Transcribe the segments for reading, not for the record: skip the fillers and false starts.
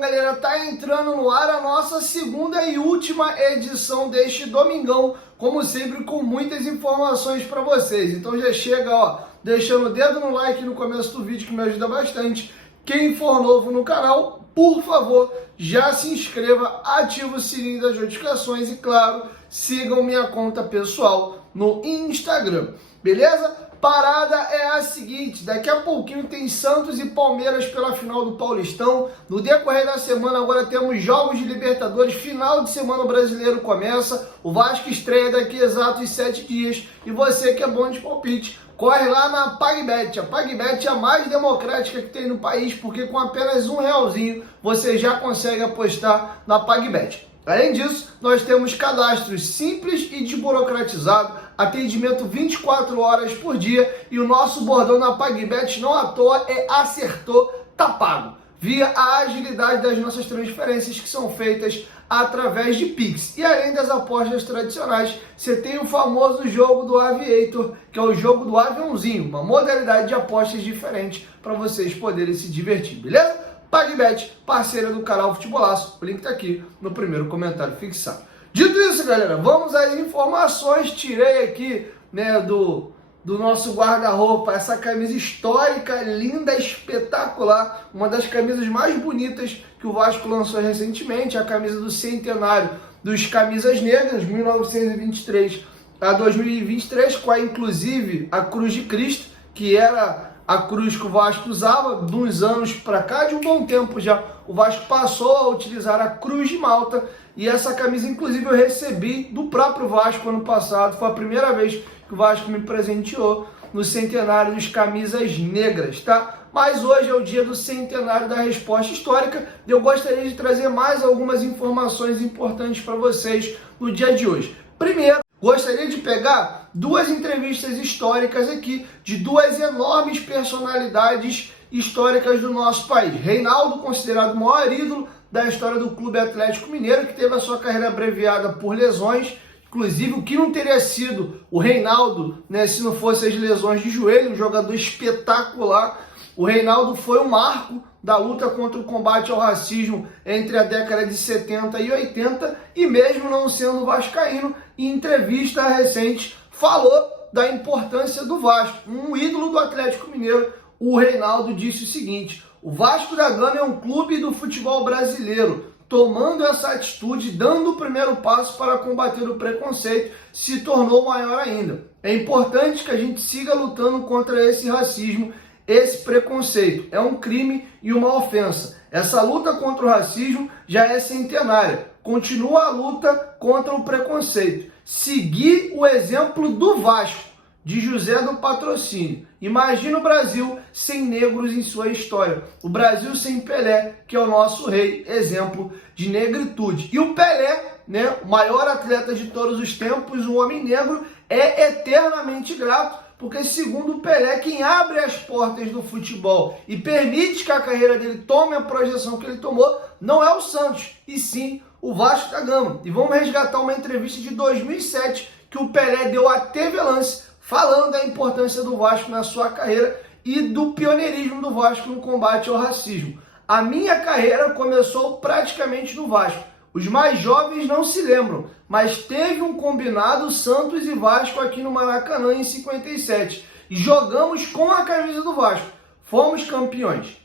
galera, tá entrando no ar a nossa segunda e última edição deste domingão, como sempre com muitas informações para vocês. Então já chega, ó, deixando o dedo no like no começo do vídeo que me ajuda bastante. Quem for novo no canal, por favor, já se inscreva, ativa o sininho das notificações e, claro, sigam minha conta pessoal no Instagram, beleza? Parada é a seguinte, daqui a pouquinho tem Santos e Palmeiras pela final do Paulistão. No decorrer da semana agora temos jogos de Libertadores, final de semana o brasileiro começa, o Vasco estreia daqui a exatos 7 dias. E você que é bom de palpite, corre lá na PagBet. A PagBet é a mais democrática que tem no país, porque com apenas R$1 você já consegue apostar na PagBet. Além disso, nós temos cadastros simples e desburocratizado, atendimento 24 horas por dia e o nosso bordão na PagBet não à toa é acertou, tá pago, via a agilidade das nossas transferências que são feitas através de Pix. E além das apostas tradicionais, você tem o famoso jogo do Aviator, que é o jogo do aviãozinho, uma modalidade de apostas diferente para vocês poderem se divertir, beleza? PagBet, parceira do canal Futebolaço, o link tá aqui no primeiro comentário fixado. Dito isso, galera, vamos às informações. Tirei aqui, né, do nosso guarda-roupa essa camisa histórica, linda, espetacular, uma das camisas mais bonitas que o Vasco lançou recentemente, a camisa do centenário dos Camisas Negras, 1923 a 2023, com inclusive a Cruz de Cristo, que era a cruz que o Vasco usava de uns anos para cá, de um bom tempo já. O Vasco passou a utilizar a Cruz de Malta e essa camisa, inclusive, eu recebi do próprio Vasco ano passado. Foi a primeira vez que o Vasco me presenteou no centenário dos Camisas Negras, tá? Mas hoje é o dia do centenário da resposta histórica e eu gostaria de trazer mais algumas informações importantes para vocês no dia de hoje. Primeiro, gostaria de pegar duas entrevistas históricas aqui de duas enormes personalidades históricas do nosso país. Reinaldo, considerado o maior ídolo da história do Clube Atlético Mineiro, que teve a sua carreira abreviada por lesões. Inclusive, o que não teria sido o Reinaldo, né, se não fosse as lesões de joelho, um jogador espetacular. O Reinaldo foi um marco da luta contra o combate ao racismo entre a década de 70 e 80, e mesmo não sendo vascaíno, em entrevista recente, falou da importância do Vasco. Um ídolo do Atlético Mineiro, o Reinaldo, disse o seguinte: o Vasco da Gama é um clube do futebol brasileiro. Tomando essa atitude, dando o primeiro passo para combater o preconceito, se tornou maior ainda. É importante que a gente siga lutando contra esse racismo, esse preconceito. É um crime e uma ofensa. Essa luta contra o racismo já é centenária. Continua a luta contra o preconceito. Seguir o exemplo do Vasco, de José do Patrocínio. Imagina o Brasil sem negros em sua história. O Brasil sem Pelé, que é o nosso rei, exemplo de negritude. E o Pelé, né, o maior atleta de todos os tempos, o homem negro, é eternamente grato, porque segundo o Pelé, quem abre as portas do futebol e permite que a carreira dele tome a projeção que ele tomou, não é o Santos, e sim o Vasco da Gama. E vamos resgatar uma entrevista de 2007 que o Pelé deu à TV Lance, falando da importância do Vasco na sua carreira e do pioneirismo do Vasco no combate ao racismo. A minha carreira começou praticamente no Vasco. Os mais jovens não se lembram, mas teve um combinado Santos e Vasco aqui no Maracanã em 57. E jogamos com a camisa do Vasco. Fomos campeões.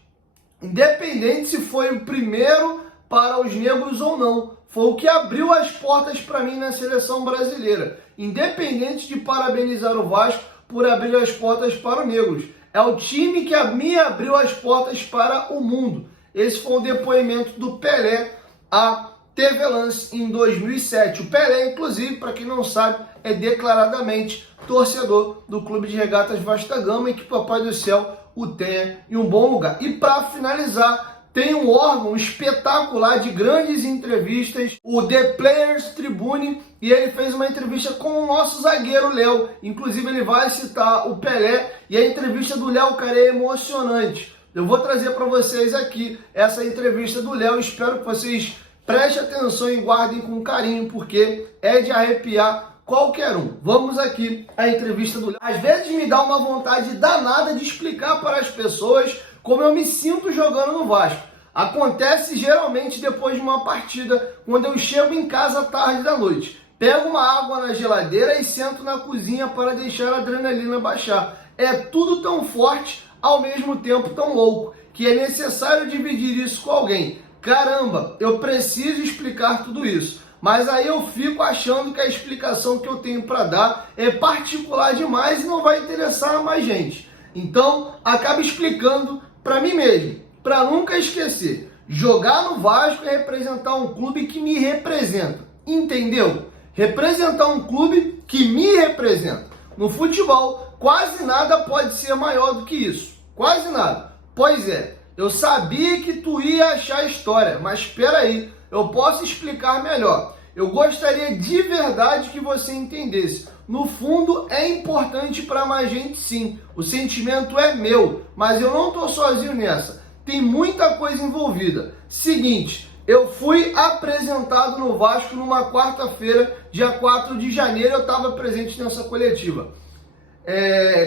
Independente se foi o primeiro para os negros ou não, foi o que abriu as portas para mim na seleção brasileira. Independente de parabenizar o Vasco por abrir as portas para os negros. É o time que me abriu as portas para o mundo. Esse foi o depoimento do Pelé à TV Lance em 2007. O Pelé, inclusive, para quem não sabe, é declaradamente torcedor do Clube de Regatas Vasco da Gama e que Papai do Céu o tenha em um bom lugar. E para finalizar, tem um órgão espetacular de grandes entrevistas, o The Players Tribune, e ele fez uma entrevista com o nosso zagueiro Léo. Inclusive ele vai citar o Pelé, e a entrevista do Léo, cara, é emocionante. Eu vou trazer para vocês aqui essa entrevista do Léo, espero que vocês prestem atenção e guardem com carinho, porque é de arrepiar qualquer um. Vamos aqui à entrevista do Léo. Às vezes me dá uma vontade danada de explicar para as pessoas como eu me sinto jogando no Vasco. Acontece geralmente depois de uma partida, quando eu chego em casa tarde da noite. Pego uma água na geladeira e sento na cozinha para deixar a adrenalina baixar. É tudo tão forte, ao mesmo tempo tão louco, que é necessário dividir isso com alguém. Caramba, eu preciso explicar tudo isso. Mas aí eu fico achando que a explicação que eu tenho para dar é particular demais e não vai interessar a mais gente. Então, acaba explicando para mim mesmo, para nunca esquecer. Jogar no Vasco é representar um clube que me representa. Entendeu? Representar um clube que me representa. No futebol, quase nada pode ser maior do que isso. Quase nada. Pois é, eu sabia que tu ia achar a história, mas espera aí, eu posso explicar melhor. Eu gostaria de verdade que você entendesse. No fundo, é importante para mais gente sim. O sentimento é meu, mas eu não estou sozinho nessa. Tem muita coisa envolvida. Seguinte, eu fui apresentado no Vasco numa quarta-feira, dia 4 de janeiro, eu estava presente nessa coletiva.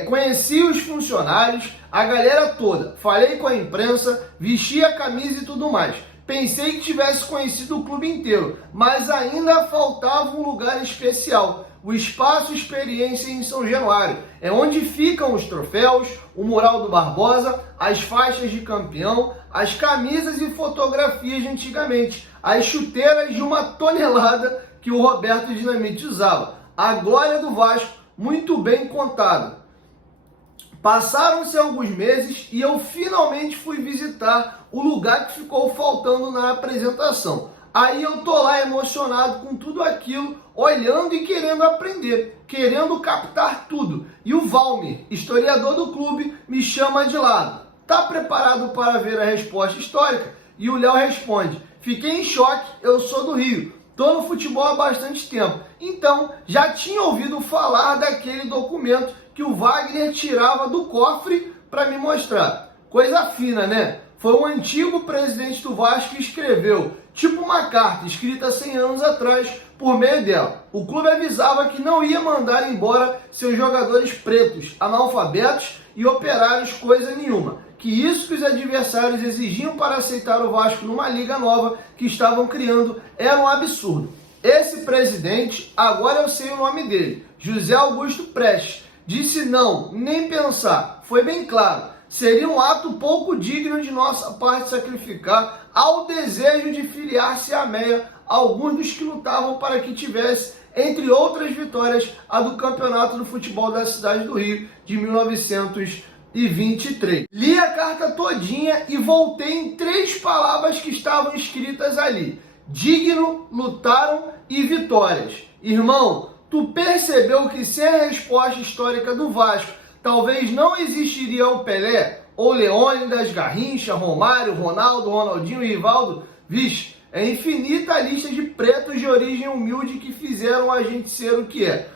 Conheci os funcionários, a galera toda, falei com a imprensa, vesti a camisa e tudo mais. Pensei que tivesse conhecido o clube inteiro, mas ainda faltava um lugar especial, o Espaço Experiência em São Januário. É onde ficam os troféus, o mural do Barbosa, as faixas de campeão, as camisas e fotografias de antigamente, as chuteiras de 1 tonelada que o Roberto Dinamite usava. A glória do Vasco, muito bem contado. Passaram-se alguns meses e eu finalmente fui visitar o lugar que ficou faltando na apresentação. Aí eu tô lá emocionado com tudo aquilo, olhando e querendo aprender, querendo captar tudo. E o Valmir, historiador do clube, me chama de lado. Tá preparado para ver a resposta histórica? E o Léo responde: fiquei em choque, eu sou do Rio. Tô no futebol há bastante tempo, então já tinha ouvido falar daquele documento que o Wagner tirava do cofre para me mostrar. Coisa fina, né? Foi um antigo presidente do Vasco que escreveu, tipo uma carta escrita 100 anos atrás, por meio dela. O clube avisava que não ia mandar embora seus jogadores pretos, analfabetos e operários coisa nenhuma. Que isso que os adversários exigiam para aceitar o Vasco numa liga nova que estavam criando era um absurdo. Esse presidente, agora eu sei o nome dele, José Augusto Prestes, disse não, nem pensar, foi bem claro. Seria um ato pouco digno de nossa parte sacrificar ao desejo de filiar-se à meia alguns dos que lutavam para que tivesse, entre outras vitórias, a do Campeonato do Futebol da cidade do Rio de 1923. Li a carta todinha e voltei em 3 palavras que estavam escritas ali: digno, lutaram e vitórias. Irmão, tu percebeu que sem a resposta histórica do Vasco, talvez não existiria o Pelé, ou Leônidas, Garrincha, Romário, Ronaldo, Ronaldinho e Rivaldo? Vixe, é infinita a lista de pretos de origem humilde que fizeram a gente ser o que é.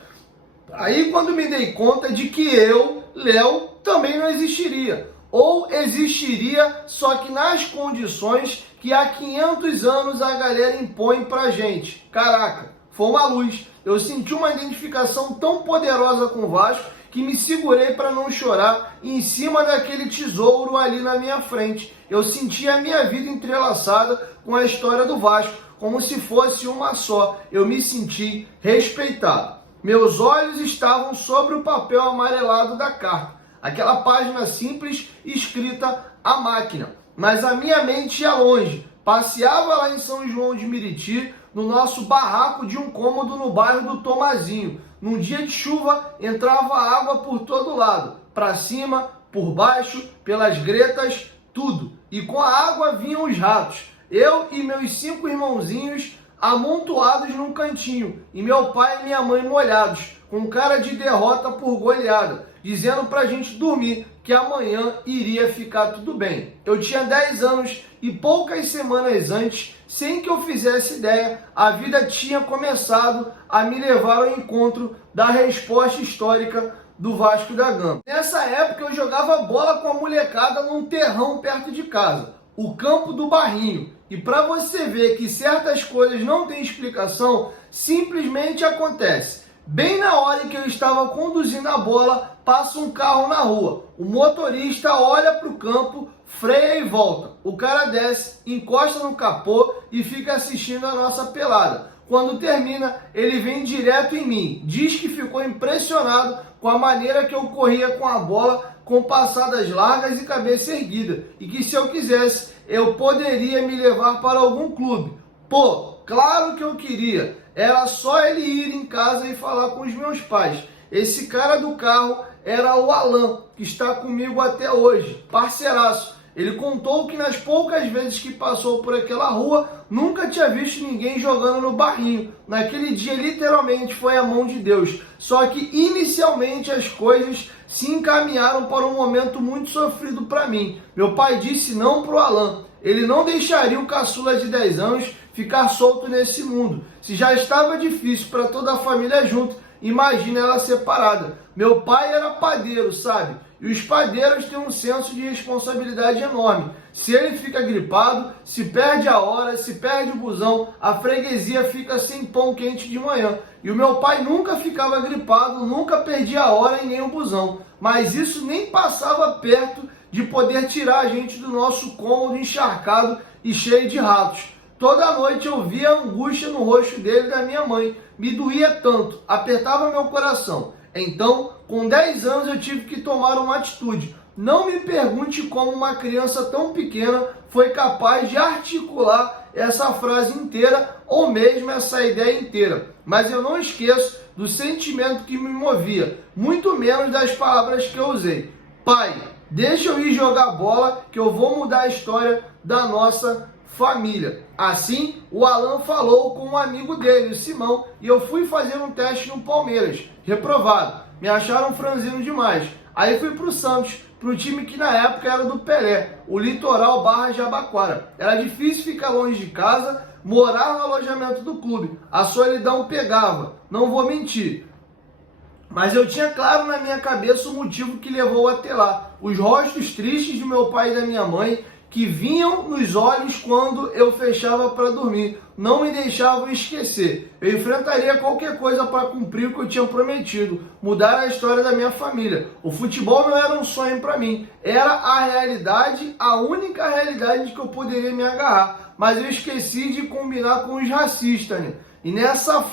Aí quando me dei conta de que eu, Léo, também não existiria. Ou existiria, só que nas condições que há 500 anos a galera impõe pra gente. Caraca, foi uma luz. Eu senti uma identificação tão poderosa com o Vasco que me segurei para não chorar em cima daquele tesouro ali na minha frente. Eu senti a minha vida entrelaçada com a história do Vasco, como se fosse uma só. Eu me senti respeitado. Meus olhos estavam sobre o papel amarelado da carta, aquela página simples escrita à máquina. Mas a minha mente ia longe. Passeava lá em São João de Meriti, no nosso barraco de um cômodo no bairro do Tomazinho. Num dia de chuva, entrava água por todo lado, para cima, por baixo, pelas gretas, tudo. E com a água vinham os ratos. Eu e meus 5 irmãozinhos amontoados num cantinho, e meu pai e minha mãe molhados, com cara de derrota por goleada, dizendo pra gente dormir, que amanhã iria ficar tudo bem. Eu tinha 10 anos e poucas semanas antes, sem que eu fizesse ideia, a vida tinha começado a me levar ao encontro da resposta histórica do Vasco da Gama. Nessa época eu jogava bola com a molecada num terrão perto de casa, o Campo do Barrinho. E para você ver que certas coisas não têm explicação, simplesmente acontece. Bem na hora em que eu estava conduzindo a bola, passa um carro na rua. O motorista olha para o campo, freia e volta. O cara desce, encosta no capô e fica assistindo a nossa pelada. Quando termina, ele vem direto em mim. Diz que ficou impressionado com a maneira que eu corria com a bola, com passadas largas e cabeça erguida. E que se eu quisesse, eu poderia me levar para algum clube. Pô, claro que eu queria. Era só ele ir em casa e falar com os meus pais. Esse cara do carro era o Alan, que está comigo até hoje, parceiraço. Ele contou que nas poucas vezes que passou por aquela rua, nunca tinha visto ninguém jogando no barrinho. Naquele dia, literalmente, foi a mão de Deus. Só que, inicialmente, as coisas se encaminharam para um momento muito sofrido para mim. Meu pai disse não para o Alan. Ele não deixaria o caçula de 10 anos ficar solto nesse mundo. Se já estava difícil para toda a família junto, imagina ela separada. Meu pai era padeiro, sabe? E os padeiros têm um senso de responsabilidade enorme. Se ele fica gripado, se perde a hora, se perde o busão, a freguesia fica sem pão quente de manhã. E o meu pai nunca ficava gripado, nunca perdia a hora e nem o busão. Mas isso nem passava perto de poder tirar a gente do nosso cômodo encharcado e cheio de ratos. Toda noite eu via a angústia no rosto dele e da minha mãe. Me doía tanto, apertava meu coração. Então, com 10 anos eu tive que tomar uma atitude. Não me pergunte como uma criança tão pequena foi capaz de articular essa frase inteira ou mesmo essa ideia inteira. Mas eu não esqueço do sentimento que me movia, muito menos das palavras que eu usei. Pai, deixa eu ir jogar bola que eu vou mudar a história da nossa família. Assim, o Alan falou com um amigo dele, o Simão, e eu fui fazer um teste no Palmeiras. Reprovado. Me acharam franzino demais. Aí fui pro Santos, pro time que na época era do Pelé, o Litoral / Jabaquara. Era difícil ficar longe de casa, morar no alojamento do clube. A solidão pegava, não vou mentir. Mas eu tinha claro na minha cabeça o motivo que levou até lá. Os rostos tristes de meu pai e da minha mãe, que vinham nos olhos quando eu fechava para dormir, não me deixavam esquecer. Eu enfrentaria qualquer coisa para cumprir o que eu tinha prometido, mudar a história da minha família. O futebol não era um sonho para mim, era a realidade, a única realidade que eu poderia me agarrar. Mas eu esqueci de combinar com os racistas, né? E nessa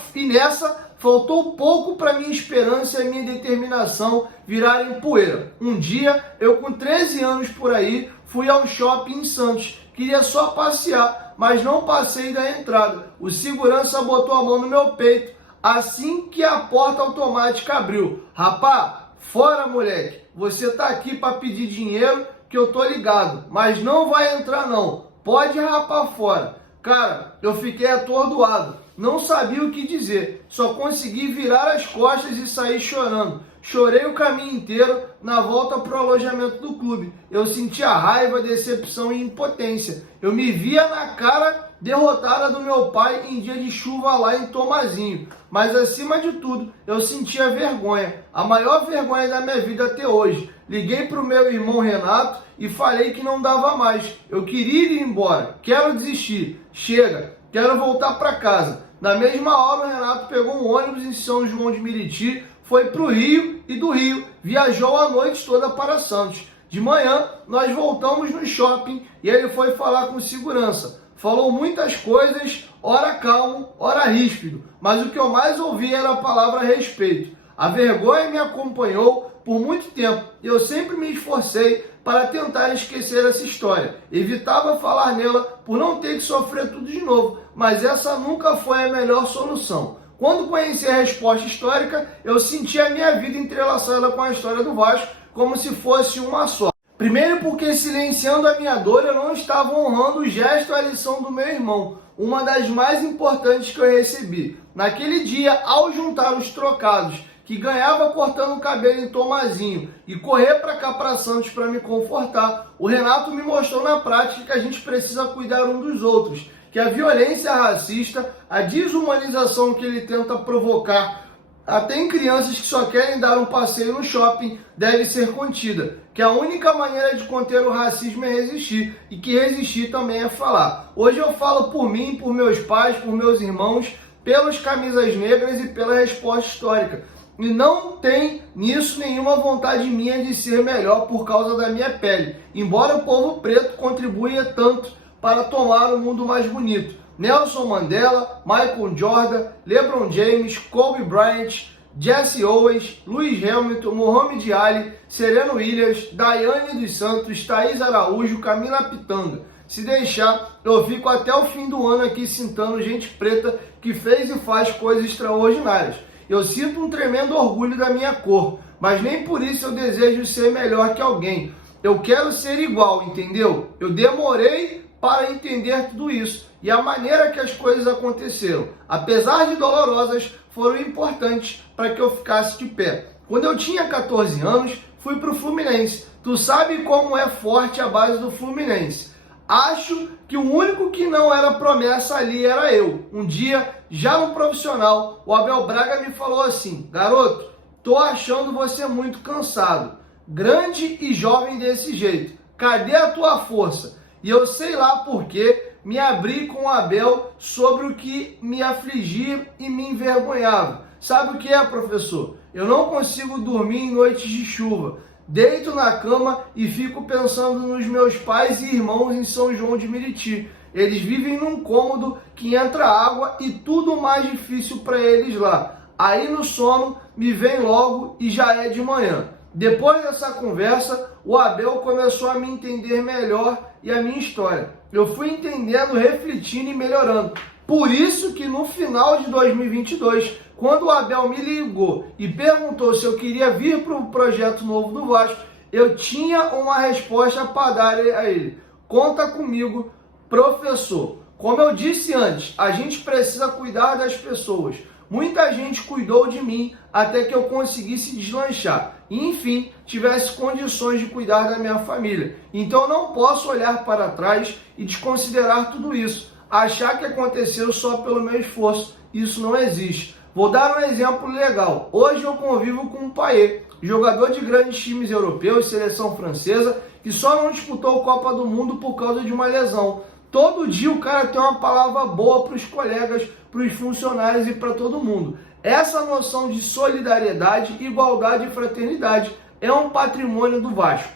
faltou pouco para minha esperança e minha determinação virarem poeira. Um dia, eu com 13 anos por aí, fui ao shopping em Santos. Queria só passear, mas não passei da entrada. O segurança botou a mão no meu peito assim que a porta automática abriu. Rapá, fora moleque, você tá aqui para pedir dinheiro que eu tô ligado, mas não vai entrar não. Pode rapar fora. Cara, eu fiquei atordoado. Não sabia o que dizer, só consegui virar as costas e sair chorando. Chorei o caminho inteiro na volta para o alojamento do clube. Eu sentia raiva, decepção e impotência. Eu me via na cara derrotada do meu pai em dia de chuva lá em Tomazinho. Mas acima de tudo, eu sentia vergonha. A maior vergonha da minha vida até hoje. Liguei para o meu irmão Renato e falei que não dava mais. Eu queria ir embora, quero desistir. Chega, quero voltar para casa. Na mesma hora, o Renato pegou um ônibus em São João de Meriti, foi para o Rio e do Rio viajou a noite toda para Santos. De manhã, nós voltamos no shopping e ele foi falar com segurança. Falou muitas coisas, ora calmo, ora ríspido, mas o que eu mais ouvi era a palavra respeito. A vergonha me acompanhou por muito tempo e eu sempre me esforcei para tentar esquecer essa história. Evitava falar nela por não ter que sofrer tudo de novo, mas essa nunca foi a melhor solução. Quando conheci a resposta histórica, eu senti a minha vida entrelaçada com a história do Vasco como se fosse uma só. Primeiro porque, silenciando a minha dor, eu não estava honrando o gesto e a lição do meu irmão, uma das mais importantes que eu recebi. Naquele dia, ao juntar os trocados que ganhava cortando o cabelo em Tomazinho e correr para cá para Santos para me confortar, o Renato me mostrou na prática que a gente precisa cuidar um dos outros, que a violência racista, a desumanização que ele tenta provocar até em crianças que só querem dar um passeio no shopping deve ser contida, que a única maneira de conter o racismo é resistir, e que resistir também é falar. Hoje eu falo por mim, por meus pais, por meus irmãos, pelos camisas negras e pela resposta histórica. E não tem nisso nenhuma vontade minha de ser melhor por causa da minha pele, embora o povo preto contribua tanto para tornar o mundo mais bonito. Nelson Mandela, Michael Jordan, LeBron James, Kobe Bryant, Jesse Owens, Lewis Hamilton, Muhammad Ali, Serena Williams, Daiane dos Santos, Thaís Araújo, Camila Pitanga. Se deixar, eu fico até o fim do ano aqui citando gente preta que fez e faz coisas extraordinárias. Eu sinto um tremendo orgulho da minha cor, mas nem por isso eu desejo ser melhor que alguém. Eu quero ser igual, entendeu? Eu demorei para entender tudo isso e a maneira que as coisas aconteceram, apesar de dolorosas, foram importantes para que eu ficasse de pé. Quando eu tinha 14 anos, fui para o Fluminense. Tu sabe como é forte a base do Fluminense. Acho que o único que não era promessa ali era eu. Um dia, já no profissional, o Abel Braga me falou assim: garoto, tô achando você muito cansado, grande e jovem desse jeito. Cadê a tua força? E eu sei lá por quê, me abri com o Abel sobre o que me afligia e me envergonhava. Sabe o que é, professor? Eu não consigo dormir em noites de chuva. Deito na cama e fico pensando nos meus pais e irmãos em São João de Meriti. Eles vivem num cômodo que entra água e tudo mais difícil para eles lá. Aí no sono me vem logo e já é de manhã. Depois dessa conversa, o Abel começou a me entender melhor e a minha história. Eu fui entendendo, refletindo e melhorando. Por isso que no final de 2022, quando o Abel me ligou e perguntou se eu queria vir para o projeto novo do Vasco, eu tinha uma resposta para dar a ele. Conta comigo, professor. Como eu disse antes, a gente precisa cuidar das pessoas. Muita gente cuidou de mim até que eu conseguisse deslanchar e, enfim, tivesse condições de cuidar da minha família. Então eu não posso olhar para trás e desconsiderar tudo isso, achar que aconteceu só pelo meu esforço. Isso não existe. Vou dar um exemplo legal. Hoje eu convivo com o Payet, jogador de grandes times europeus, seleção francesa, que só não disputou a Copa do Mundo por causa de uma lesão. Todo dia o cara tem uma palavra boa para os colegas, para os funcionários e para todo mundo. Essa noção de solidariedade, igualdade e fraternidade é um patrimônio do Vasco.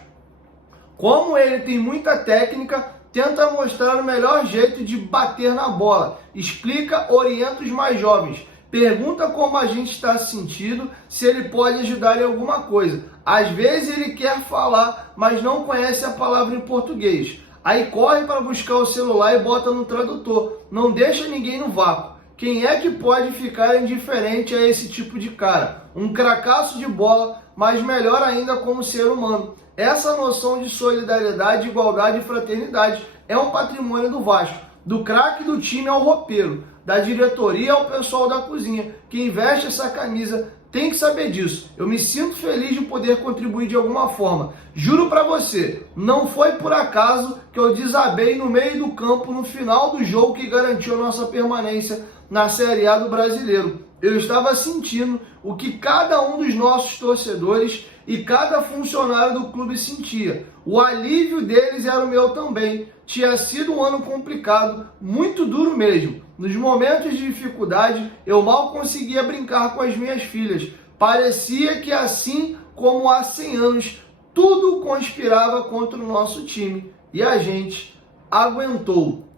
Como ele tem muita técnica, tenta mostrar o melhor jeito de bater na bola. Explica, orienta os mais jovens. Pergunta como a gente está se sentindo, se ele pode ajudar em alguma coisa. Às vezes ele quer falar, mas não conhece a palavra em português. Aí corre para buscar o celular e bota no tradutor. Não deixa ninguém no vácuo. Quem é que pode ficar indiferente a esse tipo de cara? Um cracaço de bola, mas melhor ainda como ser humano. Essa noção de solidariedade, igualdade e fraternidade é um patrimônio do Vasco. Do craque do time ao roupeiro, da diretoria ao pessoal da cozinha. Quem veste essa camisa tem que saber disso. Eu me sinto feliz de poder contribuir de alguma forma. Juro pra você, não foi por acaso que eu desabei no meio do campo no final do jogo que garantiu a nossa permanência na Série A do Brasileiro. Eu estava sentindo o que cada um dos nossos torcedores e cada funcionário do clube sentia. O alívio deles era o meu também. Tinha sido um ano complicado, muito duro mesmo. Nos momentos de dificuldade, eu mal conseguia brincar com as minhas filhas. Parecia que assim como há 100 anos, tudo conspirava contra o nosso time. E a gente aguentou.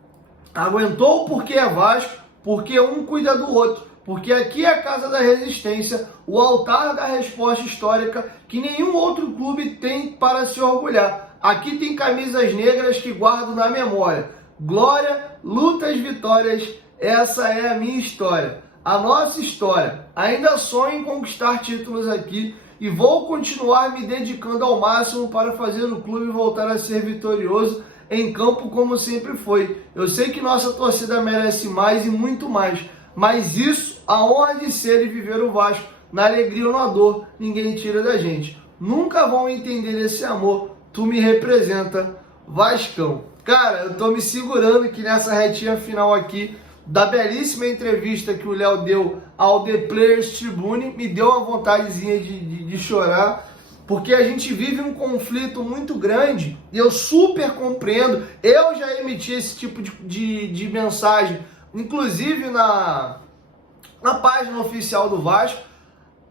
Aguentou porque é Vasco, porque um cuida do outro. Porque aqui é a casa da resistência, o altar da resposta histórica que nenhum outro clube tem para se orgulhar. Aqui tem camisas negras que guardo na memória. Glória, lutas, vitórias, essa é a minha história. A nossa história. Ainda sonho em conquistar títulos aqui e vou continuar me dedicando ao máximo para fazer o clube voltar a ser vitorioso em campo como sempre foi. Eu sei que nossa torcida merece mais e muito mais. Mas isso, a honra de ser e viver o Vasco, na alegria ou na dor, ninguém tira da gente. Nunca vão entender esse amor, tu me representa, Vascão. Cara, eu tô me segurando aqui nessa retinha final aqui, da belíssima entrevista que o Léo deu ao The Players Tribune, me deu uma vontadezinha de chorar, porque a gente vive um conflito muito grande, e eu super compreendo, eu já emiti esse tipo de mensagem, inclusive na página oficial do Vasco.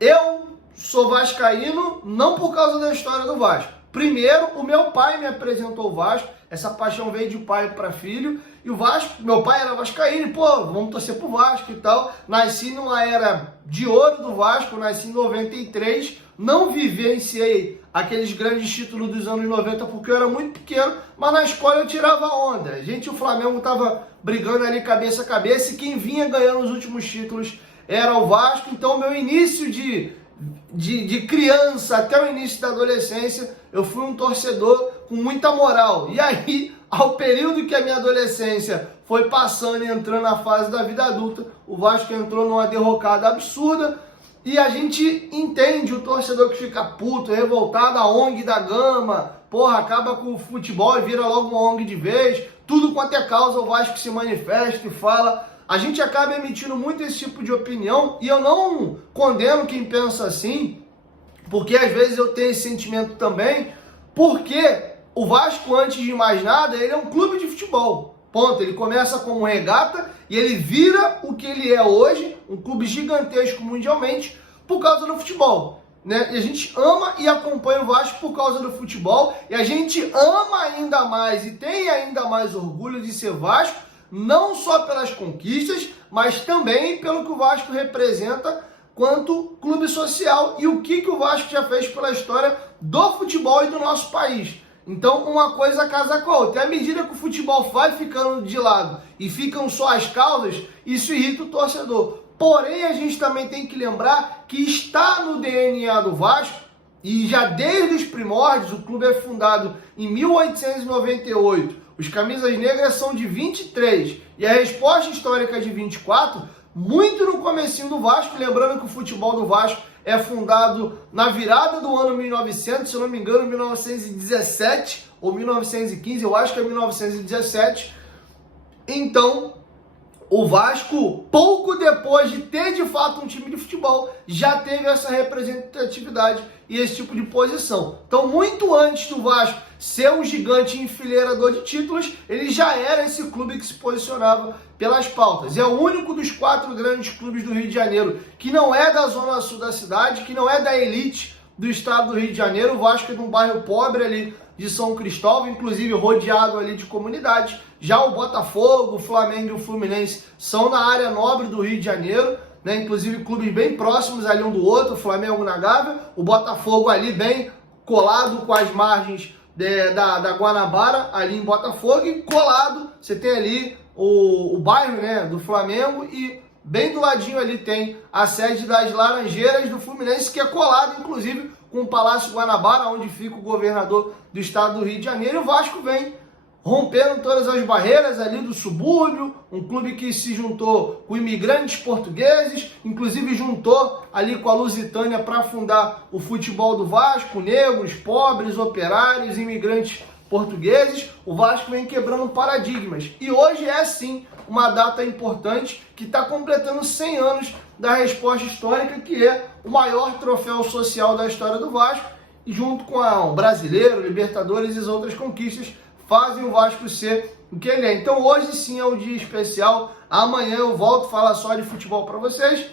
Eu sou vascaíno não por causa da história do Vasco. Primeiro, o meu pai me apresentou o Vasco, essa paixão veio de pai para filho, e o Vasco, meu pai era vascaíno, pô, vamos torcer pro Vasco e tal. Nasci numa era de ouro do Vasco, nasci em 93, não vivenciei aqueles grandes títulos dos anos 90 porque eu era muito pequeno, mas na escola eu tirava onda. A gente, o Flamengo tava brigando ali cabeça a cabeça, e quem vinha ganhando os últimos títulos era o Vasco. Então, meu início de criança até o início da adolescência, eu fui um torcedor com muita moral. E aí, ao período que a minha adolescência foi passando e entrando na fase da vida adulta, o Vasco entrou numa derrocada absurda, e a gente entende o torcedor que fica puto, revoltado, a ONG da Gama, porra, acaba com o futebol e vira logo uma ONG de vez, tudo quanto é causa, o Vasco se manifesta e fala. A gente acaba emitindo muito esse tipo de opinião, e eu não condeno quem pensa assim, porque às vezes eu tenho esse sentimento também, porque o Vasco, antes de mais nada, ele é um clube de futebol. Ponto. Ele começa como regata e ele vira o que ele é hoje, um clube gigantesco mundialmente, por causa do futebol. Né? E a gente ama e acompanha o Vasco por causa do futebol, e a gente ama ainda mais e tem ainda mais orgulho de ser Vasco, não só pelas conquistas, mas também pelo que o Vasco representa quanto clube social e o que o Vasco já fez pela história do futebol e do nosso país. Então, uma coisa casa com a outra. E à medida que o futebol vai ficando de lado e ficam só as causas, isso irrita o torcedor. Porém, a gente também tem que lembrar que está no DNA do Vasco, e já desde os primórdios, o clube é fundado em 1898, os camisas negras são de 23, e a resposta histórica é de 24, muito no comecinho do Vasco, lembrando que o futebol do Vasco é fundado na virada do ano 1900, se eu não me engano, 1917 ou 1915, eu acho que é 1917. Então, o Vasco, pouco depois de ter de fato um time de futebol, já teve essa representatividade e esse tipo de posição. Então, muito antes do Vasco ser um gigante enfileirador de títulos, ele já era esse clube que se posicionava pelas pautas. É o único dos 4 grandes clubes do Rio de Janeiro que não é da zona sul da cidade, que não é da elite do estado do Rio de Janeiro. O Vasco é de um bairro pobre ali de São Cristóvão, inclusive rodeado ali de comunidades. Já o Botafogo, o Flamengo e o Fluminense são na área nobre do Rio de Janeiro, né? Inclusive clubes bem próximos ali um do outro, o Flamengo na Gávea, o Botafogo ali bem colado com as margens da Guanabara, ali em Botafogo, e colado você tem ali o bairro, né, do Flamengo, e bem do ladinho ali tem a sede das Laranjeiras do Fluminense, que é colado inclusive com o Palácio Guanabara, onde fica o governador do estado do Rio de Janeiro. E o Vasco vem rompendo todas as barreiras ali do subúrbio, um clube que se juntou com imigrantes portugueses, inclusive juntou ali com a Lusitânia para fundar o futebol do Vasco, negros, pobres, operários, imigrantes portugueses. O Vasco vem quebrando paradigmas, e hoje é sim uma data importante que está completando 100 anos da resposta histórica, que é o maior troféu social da história do Vasco, e junto com o Brasileiro, Libertadores e as outras conquistas, fazem o Vasco ser o que ele é. Então hoje sim é um dia especial. Amanhã eu volto a falar só de futebol para vocês.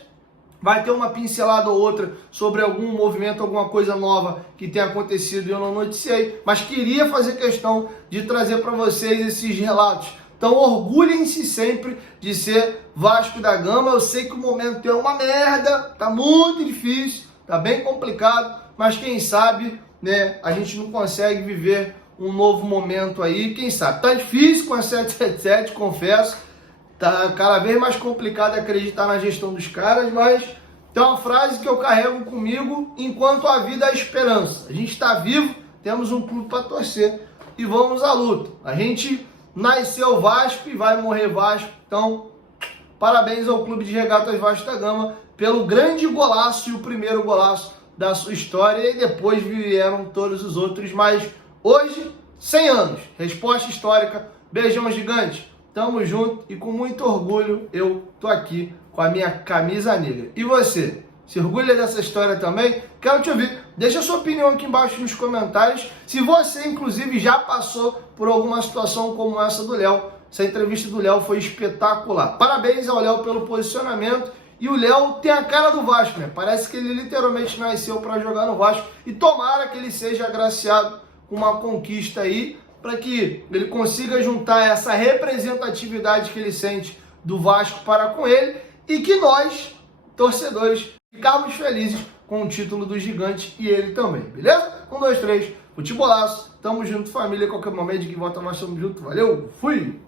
Vai ter uma pincelada ou outra sobre algum movimento, alguma coisa nova que tenha acontecido e eu não noticiei, mas queria fazer questão de trazer para vocês esses relatos. Então orgulhem-se sempre de ser Vasco da Gama. Eu sei que o momento é uma merda, tá muito difícil, tá bem complicado, mas quem sabe, né, a gente não consegue viver um novo momento aí, quem sabe. Tá difícil com a 777, confesso, tá cada vez mais complicado acreditar na gestão dos caras, mas tem uma frase que eu carrego comigo: enquanto a vida há esperança. A gente está vivo, temos um clube para torcer e vamos à luta. A gente nasceu Vasco e vai morrer Vasco, então parabéns ao Clube de Regatas Vasco da Gama pelo grande golaço e o primeiro golaço da sua história, e depois vieram todos os outros, mas hoje, 100 anos, resposta histórica, beijão gigante, tamo junto, e com muito orgulho eu tô aqui com a minha camisa negra. E você, se orgulha dessa história também? Quero te ouvir, deixa a sua opinião aqui embaixo nos comentários, se você inclusive já passou por alguma situação como essa do Léo. Essa entrevista do Léo foi espetacular. Parabéns ao Léo pelo posicionamento, E o Léo tem a cara do Vasco, né? Parece que ele literalmente nasceu para jogar no Vasco. E tomara que ele seja agraciado com uma conquista aí, para que ele consiga juntar essa representatividade que ele sente do Vasco para com ele e que nós, torcedores, ficarmos felizes com o título do Gigante e ele também, beleza? 1, 2, 3, futebolaço, tamo junto, família, qualquer momento que volta nós estamos juntos, valeu, fui!